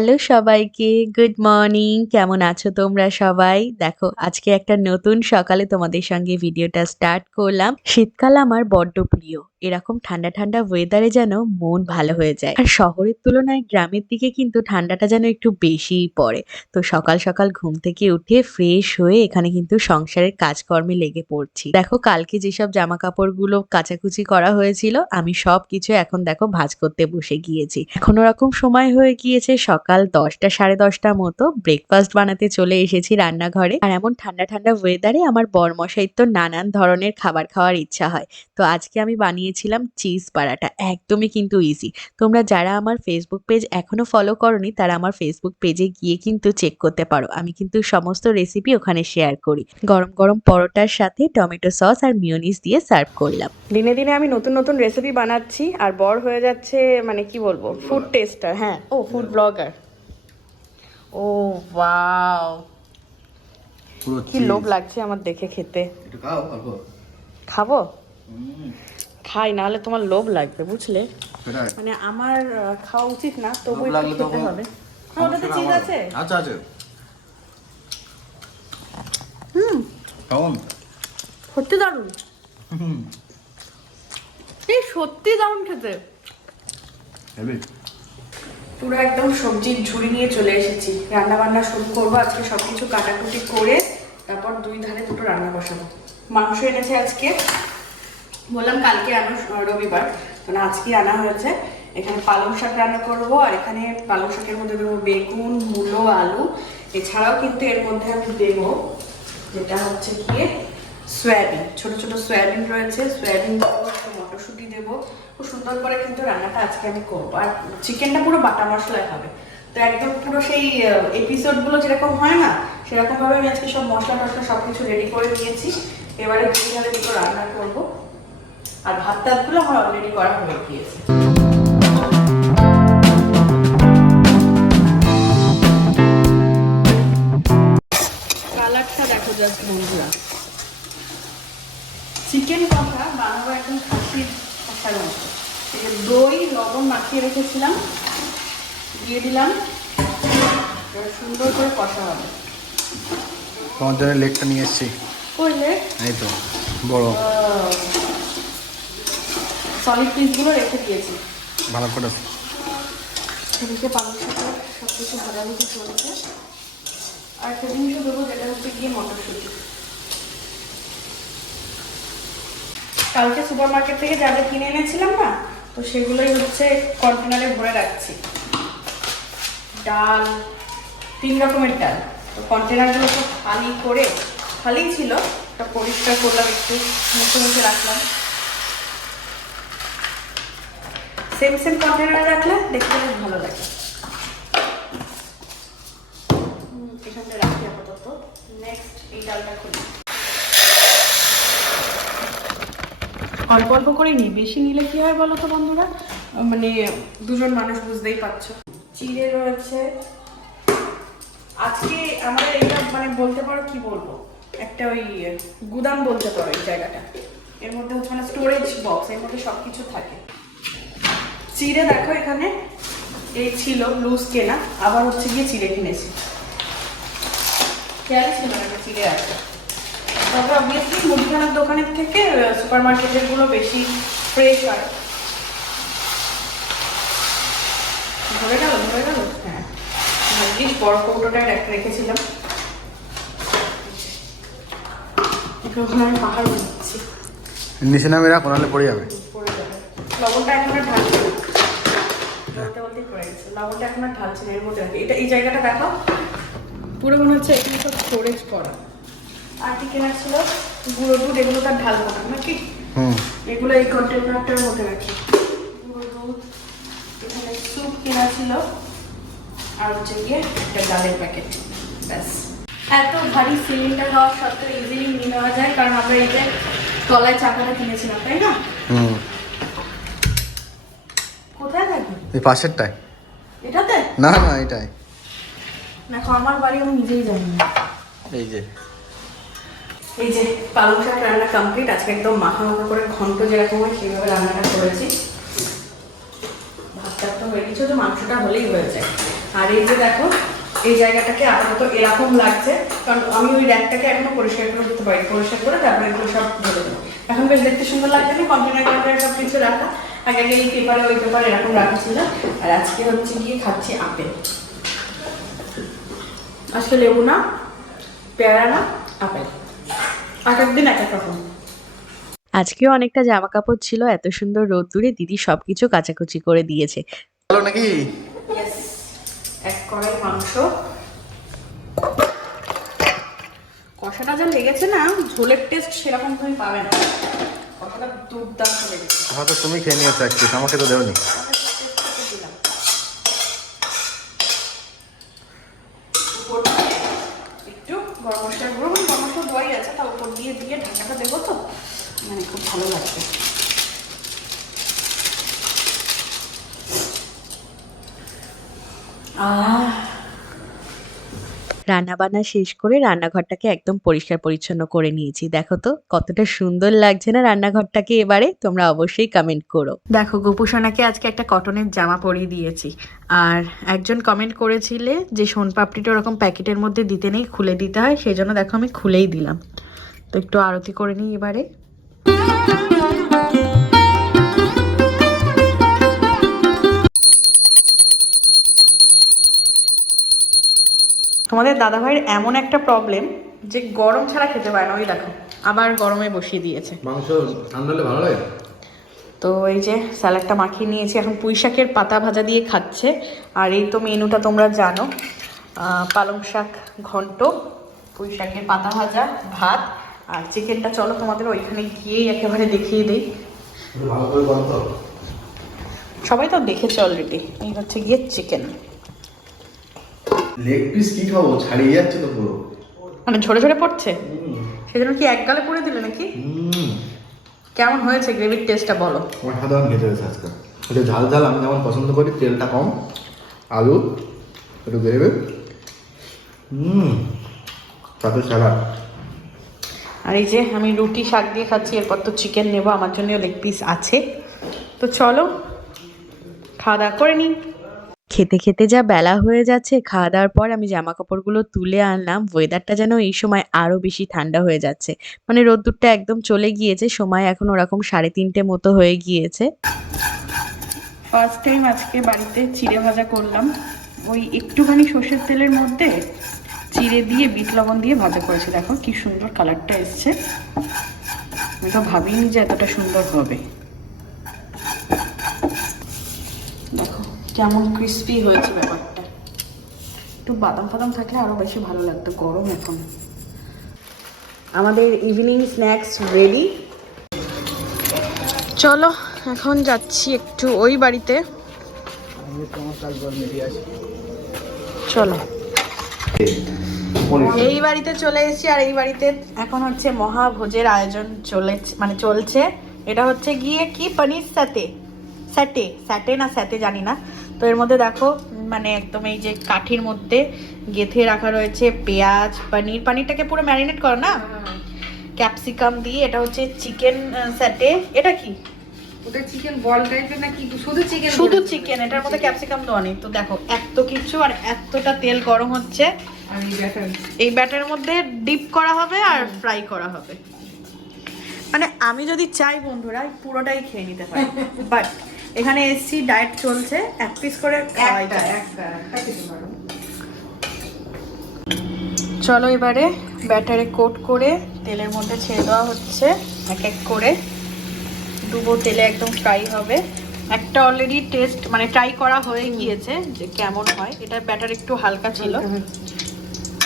Hello সবাইকে, good morning. কেমন আছো তোমরা সবাই? দেখো, আজকে একটা নতুন সকালে তোমাদের সঙ্গে ভিডিওটা স্টার্ট করলাম। শীতকাল আমার বড্ড প্রিয়। এরকম ঠান্ডা ঠান্ডা ওয়েদারে যেন মন ভালো হয়ে যায়। আর শহরের তুলনায় গ্রামের দিকে কিন্তু ঠান্ডাটা যেন একটু বেশিই পড়ে। তো সকাল সকাল ঘুম থেকে উঠে ফ্রেশ হয়ে এখানে কিন্তু সংসারের কাজকর্মে লেগে পড়ছি। দেখো, কালকে যেসব জামা কাপড়গুলো কাচাকুচি করা হয়েছিল, আমি সব কিছু এখন দেখো ভাঁজ করতে বসে গিয়েছি। এখন ওরকম সময় হয়ে গিয়েছে সকাল দশটা সাড়ে দশটা মতো ব্রেকফাস্ট বানাতে চলে এসেছি রান্নাঘরে। আর এমন ঠান্ডা ঠান্ডা ওয়েদারে আমার বরমশাইর তো নানান ধরনের খাবার খাওয়ার ইচ্ছা হয়। তো আজকে আমি বানিয়েছিলাম চিজ পারাটা একদমই কিন্তু ইজি তোমরা যারা আমার ফেসবুক পেজ এখনও ফলো করনি তারা আমার ফেসবুক পেজে গিয়ে কিন্তু চেক করতে পারো। আমি কিন্তু সমস্ত রেসিপি ওখানে শেয়ার করি। গরম গরম পরোটার সাথে টমেটো সস আর মিওনিস দিয়ে সার্ভ করলাম। দিনে দিনে আমি নতুন নতুন রেসিপি বানাচ্ছি আর বড় হয়ে যাচ্ছে মানে কি বলব? ফুড টেস্টার হ্যাঁ। ও ফুড ব্লগার ও ওয়াও কি লোভ লাগছে আমার দেখে খেতে। খাব? খাই নাহলে তোমার লোভ লাগবে বুঝলে? মানে আমার খাওয়া উচিত না তবু খেতে হবে। হ্যাঁ, ওটাতে চিজ আছে? আচ্ছা আছে। হুম। কেমন? সত্যি দারুণ। এই সত্যি দারুণ খেতে। হেবি পুরো একদম সবজির ঝুড়ি নিয়ে চলে এসেছি। রান্না বান্না শুরু করব, আজকে সব কিছু কাটাকুটি করে তারপর দুই ধারে দুটো রান্না বসাবো। মাংস এনেছে আজকে। বললাম কালকে আনো, রবিবার। মানে আজকে আনা হয়েছে। এখানে পালং শাক রান্না করব, আর এখানে পালং শাকের মধ্যে দেবো বেগুন, মূলো, আলু। এছাড়াও কিন্তু এর মধ্যে আমি দেবো যেটা হচ্ছে গিয়ে সয়াবিন। ছোট ছোট সয়াবিন রয়েছে। সয়াবিন দেবো মটরশুঁটি দেবো। খুব সুন্দর করে কিন্তু রান্নাটা আজকে আমি করব। আর চিকেনটা পুরো বাটা মশলায় হবে। তো একদম পুরো সেই এপিসোডগুলো যেরকম হয় না সেরকম ভাবে আমি আজকে সব মশলা টশলা সব কিছু রেডি করে নিয়েছি। এবারে দুই দুটো রান্না করব। আর ভাত টাতগুলো আমার অলরেডি করা হয়ে গিয়েছে। বন্ধুরা। চিকেন কষা বানাবো একদম খাসির কষার মতো দই লবণ মাখিয়ে রেখেছিলাম। দিয়ে দিলাম। সুন্দর করে কষা হবে। তোমার জন্য লেগটা নিয়ে এসেছি। ওই করলে এই তো বড়। সলিড পিসগুলো রেখে দিয়েছি। ভালো করে সেদিকে পালং শাকের সব কিছু ভাজাভুজি চলছে। আর একটা জিনিসও দেবো যেটা হচ্ছে গিয়ে মটরশুঁটি। কালকে সুপার মার্কেট থেকে যা যা কিনে এনেছিলাম না তো সেগুলোই হচ্ছে কন্টেনারে ভরে রাখছি। ডাল তিন রকমের ডাল। তো কন্টেনারগুলো সব খালি করে খালি ছিল তা পরিষ্কার করলাম একটু মুছে মুছে রাখলাম। সেম সেম কন্টেনারে রাখলে দেখতে বেশ ভালো লাগে। হুম, এখানটা রাখি আপাতত। নেক্সট এই ডালটা খুলি। অল্প অল্প করে নিই। বেশি নিলে কি হয় বলো তো বন্ধুরা? মানে দুজন মানুষ বুঝতেই পারছ। চিড়ে রয়েছে। আজকে আমাদের এটা মানে বলতে পারো কি বলব? একটা ওই গুদাম বলতে পারো এই জায়গাটা। এর মধ্যে হচ্ছে মানে স্টোরেজ বক্স এর মধ্যে সব কিছু থাকে। চিড়ে দেখো এখানে। এই ছিল লুজ কেনা। আবার হচ্ছে গিয়ে চিড়ে কিনেছি। খেয়াল ছিল না চিড়ে আছে। তবে অবভিয়াসলি মুদিখানার দোকানের থেকে সুপার মার্কেটেরগুলো বেশি ফ্রেশ হয়। ধরে গেল ধরে গেল? হ্যাঁ। ভাগ্যিস বড় কৌটোটা রেখে- রেখেছিলাম। পাহাড় বানাচ্ছি। নিচে নামে রাখো নাহলে পড়ে যাবে। পড়ে যাবে। লবণটা এখন আর ঢালছি না। বলতে বলতেই পড়ে গেছে। লবণটা এখন আর ঢালছি এর মধ্যে এটা এই জায়গাটা দেখো পুরো মনে হচ্ছে এখানে সব স্টোরেজ করা। আর কি কেনা ছিল গুঁড়ো দুধ এগুলো তার ঢালবো না নাকি? হুম। এগুলো এই কন্টেনারটার মধ্যে রাখি। গুঁড়ো দুধ এখানে স্যুপ কেনা ছিল আর হচ্ছে গিয়ে একটা ডালের প্যাকেট ব্যাস। এত ভারী সিলিন্ডার হওয়া সত্ত্বেও ইজিলি নিয়ে নেওয়া যায় কারণ আমরা এই যে তলায় চাকাটা কিনেছিলাম তাই না? হুম। কোথায় এই পাশেরটায়। এটাতে? না না এটাই দেখো আমার বাড়ি আমি নিজেই জানি এই যে। এই যে পালং শাক রান্না কমপ্লিট আজকে একদম মাখা মাখা করে ঘন্ট যেরকম হয় সেইভাবে রান্নাটা করেছি। ভাতটা তো হয়ে গেছে তো মাংসটা হলেই হয়ে যায়। আর এই যে দেখো, এই জায়গাটাকে আপাতত এরকম লাগছে, কারণ আমি ওই র্যাকটাকে এখনও পরিষ্কার করে দিতে পারি পরিষ্কার করে তারপরে এগুলো সব ধরে দেবো। এখন বেশ দেখতে সুন্দর লাগছে না কন্টেনার কন্টেনার সব কিছু রাখা। আগে আগে এই পেপারে, ওই পেপারে এরকম রাখা ছিল। আর আজকে হচ্ছে গিয়ে খাচ্ছি আপেল। আজকে লেবু না, পেয়ারা না, আপেল। এক একদিন এক এক রকম আজকেও অনেকটা জামা কাপড় ছিল এত সুন্দর রোদ্দুরে দিদি সবকিছু কাচাকুচি করে দিয়েছে। ভালো নাকি? এক কড়াই মাংস। কষাটা যা লেগেছে না ঝোলের টেস্ট সেরকম তুমি পাবে না। কষাটা দুর্দান্ত লেগেছে। হয়তো তুমি খেয়ে নিয়েছো এক আমাকে তো দেওনি দিলাম উপর দিয়ে একটু গরম মশলার গুঁড়ো মানে গরম মশলা দেওয়াই আছে তা উপর দিয়ে দিয়ে ঢাকাটা দেবো তো? মানে খুব ভালো লাগবে। আহ। রান্না বান্না শেষ করে রান্নাঘরটাকে একদম পরিষ্কার পরিচ্ছন্ন করে নিয়েছি। দেখো তো কতটা সুন্দর লাগছে না রান্নাঘরটাকে এবারে? তোমরা অবশ্যই কমেন্ট করো। দেখো গোপুসোনাকে আজকে একটা কটনের জামা পরিয়ে দিয়েছি। আর একজন কমেন্ট করেছিলে যে সোনপাপড়িটা ওরকম প্যাকেটের মধ্যে দিতে নেই খুলে দিতে হয় সেই জন্য দেখো আমি খুলেই দিলাম। তো একটু আরতি করে নিই এবারে। তোমাদের দাদাভাইয়ের এমন একটা প্রবলেম যে গরম ছাড়া খেতে পারে না ওই দেখো আবার গরমে বসিয়ে দিয়েছে। মাংস ঠান্ডা হলে ভালো লাগে? তো এই যে স্যালাডটা মাখিয়ে নিয়েছি এখন পুঁই শাকের পাতা ভাজা দিয়ে খাচ্ছে আর এই তো মেনুটা তোমরা জানো। আহ, পালং শাক ঘন্ট পুঁই শাকের পাতা ভাজা ভাত আর চিকেনটা চলো তোমাদের ওইখানে গিয়েই একেবারে দেখিয়ে দিই। সবাই তো দেখেছে অলরেডি এই হচ্ছে গিয়ে চিকেন লেগ পিস কি খাব? ছাড়িয়ে যাচ্ছে তো পুরো। মানে ঝরে ঝরে পড়ছে? সেজন্য কি এক গালে পড়ে দিলে নাকি? কেমন হয়েছে গ্রেভির টেস্টটা বলো। আমার সাধারণ খেতে হয়েছে আজকে। একটু ঝাল ঝাল আমি যেমন পছন্দ করি তেলটা কম আলু একটু গ্রেভি হুম। তাতে স্যালাড আর এই যে আমি রুটি শাক দিয়ে খাচ্ছি এরপর তো চিকেন নেব আমার জন্য লেগ পিস আছে। তো চলো খাওয়া দাওয়া করে নিই। খেতে খেতে যা বেলা হয়ে যাচ্ছে খাওয়া দাওয়ার পর আমি জামা কাপড়গুলো তুলে আনলাম। ওয়েদারটা যেন এই সময় আরও বেশি ঠান্ডা হয়ে যাচ্ছে। মানে রোদ্দুরটা একদম চলে গিয়েছে সময় এখন ওরকম সাড়ে তিনটে মতো হয়ে গিয়েছে। ফার্স্ট টাইম আজকে বাড়িতে চিড়ে ভাজা করলাম। ওই একটুখানি সর্ষের তেলের মধ্যে চিড়ে দিয়ে বিট লবণ দিয়ে ভাজা করেছি। দেখো কি সুন্দর কালারটা এসছে। আমি তো ভাবিনি যে এতটা সুন্দর হবে। দেখো কেমন ক্রিস্পি হয়েছে ব্যাপারটা। একটু বাদাম ফাদাম থাকলে আরও বেশি ভালো লাগতো গরম এখন। আমাদের ইভিনিং স্ন্যাক্স রেডি চলো এখন যাচ্ছি একটু ওই বাড়িতে। চলো। এই বাড়িতে চলে এসেছি আর এই বাড়িতে এখন হচ্ছে মহাভোজের আয়োজন চলে মানে চলছে। এটা হচ্ছে গিয়ে কি? পনির সাথে। স্যাটে স্যাটে না স্যাটে জানি না। তো এর মধ্যে দেখো মানে একদম এই যে কাঠির মধ্যে গেথে রাখা রয়েছে পেঁয়াজ পনির। পনিরটাকে পুরো ম্যারিনেট করো না? ক্যাপসিকাম দিয়ে। এটা হচ্ছে চিকেন স্যাটে এটা কি? ওটা চিকেন বল টাইপের নাকি শুধু চিকেন শুধু চিকেন এটার মধ্যে ক্যাপসিকাম দেওয়া নেই তো দেখো এত কিছু আর এতটা তেল গরম হচ্ছে। এই ব্যাটার মধ্যে? ডিপ করা হবে আর ফ্রাই করা হবে। মানে আমি যদি চাই বন্ধুরা পুরোটাই খেয়ে নিতে পারি। বাট এখানে এসছি ডায়েট চলছে এক পিস করে খাওয়াই যায়। চলো এবারে ব্যাটারে কোট করে তেলের মধ্যে ছেড়ে দেওয়া হচ্ছে এক এক করে। ডুবো তেলে একদম ফ্রাই হবে। একটা অলরেডি টেস্ট মানে ট্রাই করা হয়ে গিয়েছে যে কেমন হয়। এটা ব্যাটার একটু হালকা ছিল।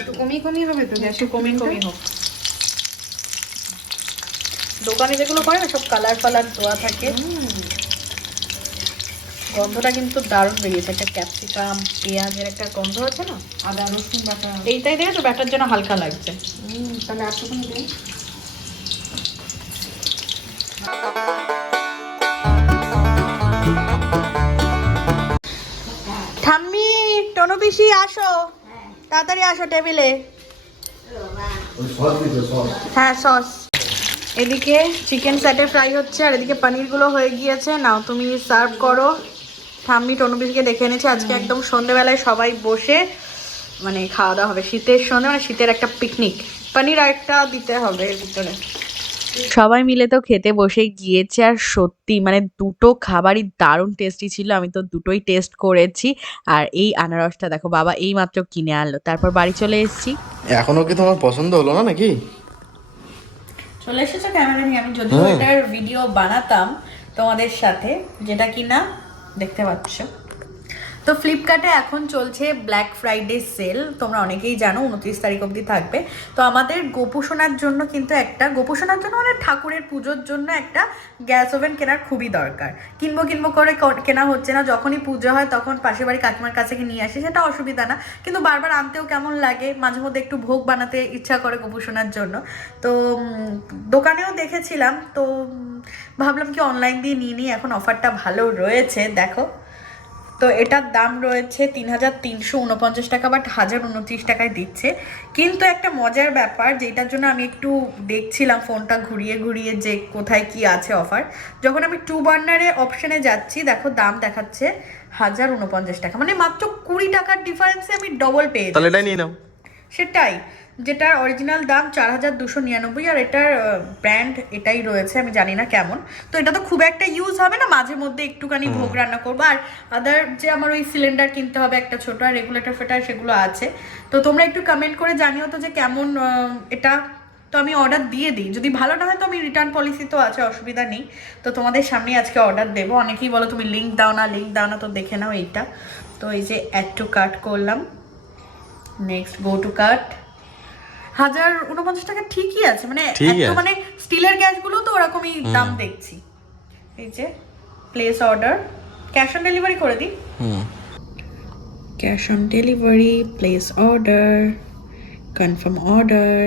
একটু কমিয়ে কমিয়ে হবে তো? একটু কমে কমে হোক। দোকানে যেগুলো করে না সব কালার ফালার দেওয়া থাকে। গন্ধটা কিন্তু দারুণ বেরিয়েছে। একটা ক্যাপসিকাম পেঁয়াজের একটা গন্ধ আছে না? আদা রসুন বাটা। এইটাই দেখে তো ব্যাটার জন্য হালকা লাগছে। তাহলে আর ঠাম্মি, টনু পিসি, আসো। তাড়াতাড়ি আসো টেবিলে। হ্যাঁ সস। এদিকে চিকেন স্যাটে ফ্রাই হচ্ছে, আর এদিকে পনিরগুলো হয়ে গিয়েছে। নাও, তুমি সার্ভ করো। ঠাম্মি টনুবিকে ডেকে এনেছে। আজকে একদম সন্ধেবেলায় সবাই বসে মানে খাওয়া দাওয়া হবে। শীতের সন্ধে মানে শীতের একটা পিকনিক পানির একটা দিতে হবে এর ভিতরে। সবাই মিলে তো খেতে বসে গিয়েছে আর সত্যি মানে দুটো খাবারই দারুণ টেস্টি ছিল। আমি তো দুটোই টেস্ট করেছি আর এই আনারসটা দেখো বাবা এই মাত্র কিনে আনলো। তারপর বাড়ি চলে এসেছি। এখনও কি তোমার পছন্দ হলো না নাকি? চলে এসেছ ক্যামেরা নিয়ে। আমি যদিও হ্যাঁ। এটার ভিডিও বানাতাম তোমাদের সাথে যেটা কিনা দেখতে পাচ্ছ। তো ফ্লিপকার্টে এখন চলছে ব্ল্যাক ফ্রাইডে সেল তোমরা অনেকেই জানো, উনত্রিশ তারিখ অবধি থাকবে। তো আমাদের গোপোষণার জন্য কিন্তু একটা গোপোষণার জন্য মানে ঠাকুরের পুজোর জন্য একটা গ্যাস ওভেন কেনার খুবই দরকার। কিনবো কিনবো করে কেনা হচ্ছে না, যখনই পুজো হয় তখন পাশের বাড়ি কাকিমার কাছে নিয়ে আসি, সেটা অসুবিধা না। কিন্তু বারবার আনতেও কেমন লাগে, মাঝে মধ্যে একটু ভোগ বানাতে ইচ্ছা করে গোপোষণার জন্য। তো দোকানেও দেখেছিলাম, তো ভাবলাম কি অনলাইন দিয়ে নিয়ে নিই, এখন অফারটা ভালো রয়েছে, দেখো। তো এটার দাম রয়েছে তিন হাজার তিনশো উনপঞ্চাশ টাকা বাট হাজার উনত্রিশ টাকায় দিচ্ছে। কিন্তু একটা মজার ব্যাপার যেটার জন্য আমি একটু দেখছিলাম ফোনটা ঘুরিয়ে ঘুরিয়ে যে কোথায় কি আছে অফার যখন আমি টু বার্নারে অপশানে যাচ্ছি দেখো দাম দেখাচ্ছে হাজার উনপঞ্চাশ টাকা। মানে মাত্র কুড়ি টাকার ডিফারেন্সে আমি ডবল পেয়ে তাহলে এটাই নিয়ে নাও। সেটাই যেটার অরিজিনাল দাম চার হাজার দুশো নিরানব্বই আর এটার ব্র্যান্ড এটাই রয়েছে আমি জানি না কেমন। তো এটা তো খুব একটা ইউজ হবে না মাঝে মধ্যে একটুখানি ভোগ রান্না করব। আর আদার যে আমার ওই সিলিন্ডার কিনতে হবে একটা ছোট আর রেগুলেটর ফেটার সেগুলো আছে। তো তোমরা একটু কমেন্ট করে জানিও তো যে কেমন এটা তো আমি অর্ডার দিয়ে দিই। যদি ভালো না হয় তো আমি রিটার্ন পলিসি তো আছে অসুবিধা নেই। তো তোমাদের সামনে আজকে অর্ডার দেবো। অনেকেই বলো তুমি লিঙ্ক দাও না লিঙ্ক দাও না। তো দেখে নাও এইটা। তো এই যে অ্যাড টু কাট করলাম। নেক্সট গো টু কাট হাজার উনপঞ্চাশ টাকা ঠিকই আছে মানে এত। মানে স্টিলের গ্যাসগুলো তো ওরকমই দাম দেখছি। এই যে place order cash on delivery করে দিই। Cash on delivery place order confirm order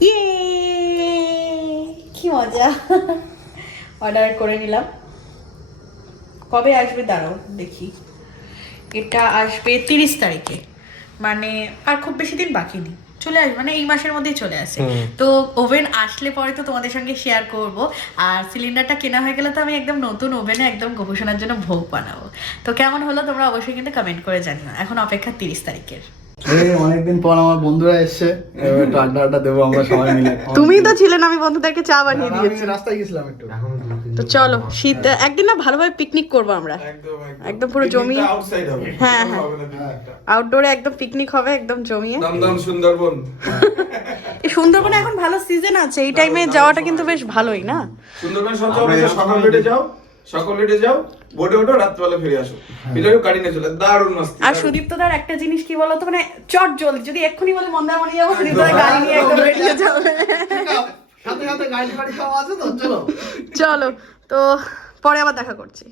ইয়ে কি মজা। অর্ডার করে নিলাম। কবে আসবে? দাঁড়াও দেখি। এটা আসবে তিরিশ তারিখে। মানে আর খুব বেশি দিন বাকি নেই। চলে আসবে মানে এই মাসের মধ্যেই চলে আসে। তো ওভেন আসলে পরে তো তোমাদের সঙ্গে শেয়ার করব। আর সিলিন্ডারটা কেনা হয়ে গেলে তো আমি একদম নতুন ওভেনে একদম গবেষণার জন্য ভোগ বানাবো। তো কেমন হলো তোমরা অবশ্যই কিন্তু কমেন্ট করে জানিও। এখন অপেক্ষা তিরিশ তারিখের। অনেকদিন পর আমার বন্ধুরা এসছে। একটু আড্ডা আড্ডা দেবো আমরা সবাই মিলে। তুমিই তো ছিলেন আমি বন্ধুদেরকে চা বানিয়ে দিয়েছি। রাস্তায় গেছিলাম একটু। তো চলো শীত একদিন না ভালোভাবে পিকনিক করব আমরা। একদম পুরো জমি আউটসাইড হবে। হ্যাঁ, হ্যাঁ। হবে না দিনটা। আউটডোরে একদম পিকনিক হবে একদম জমিয়ে। সুন্দরবন। এই সুন্দরবনে এখন ভালো সিজন আছে এই টাইমে যাওয়াটা কিন্তু বেশ ভালোই না? সুন্দরবন সকাল লেটে। যাও। সকাল লেটে যাও বোটে ওঠো রাত্রবেলা ফিরে আসো। এটা গাড়ি নিয়ে চলে দারুণ মাস্তি আর সুদীপ্তদার একটা জিনিস কি বলতো মানে চট জলদি যদি এক্ষুনি বলে মন্দারমণি যাব সুদীপ্তদার গাড়ি নিয়ে একদম বেরিয়ে যাবে। সাথে সাথে গাড়ি ফাড়ি সব আছে তো চলো। চলো তো পরে আবার দেখা করছি।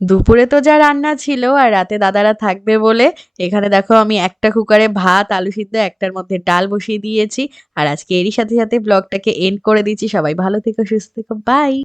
দুপুরে তো যা রান্না ছিল আর রাতে দাদারা থাকবে বলে এখানে দেখো আমি একটা কুকারে ভাত আলু সিদ্ধ একটার মধ্যে ডাল বসিয়ে দিয়েছি। আর আজকে এরই সাথে সাথে ব্লগটাকে এন্ড করে দিচ্ছি। সবাই ভালো থেকো সুস্থ থেকো বাই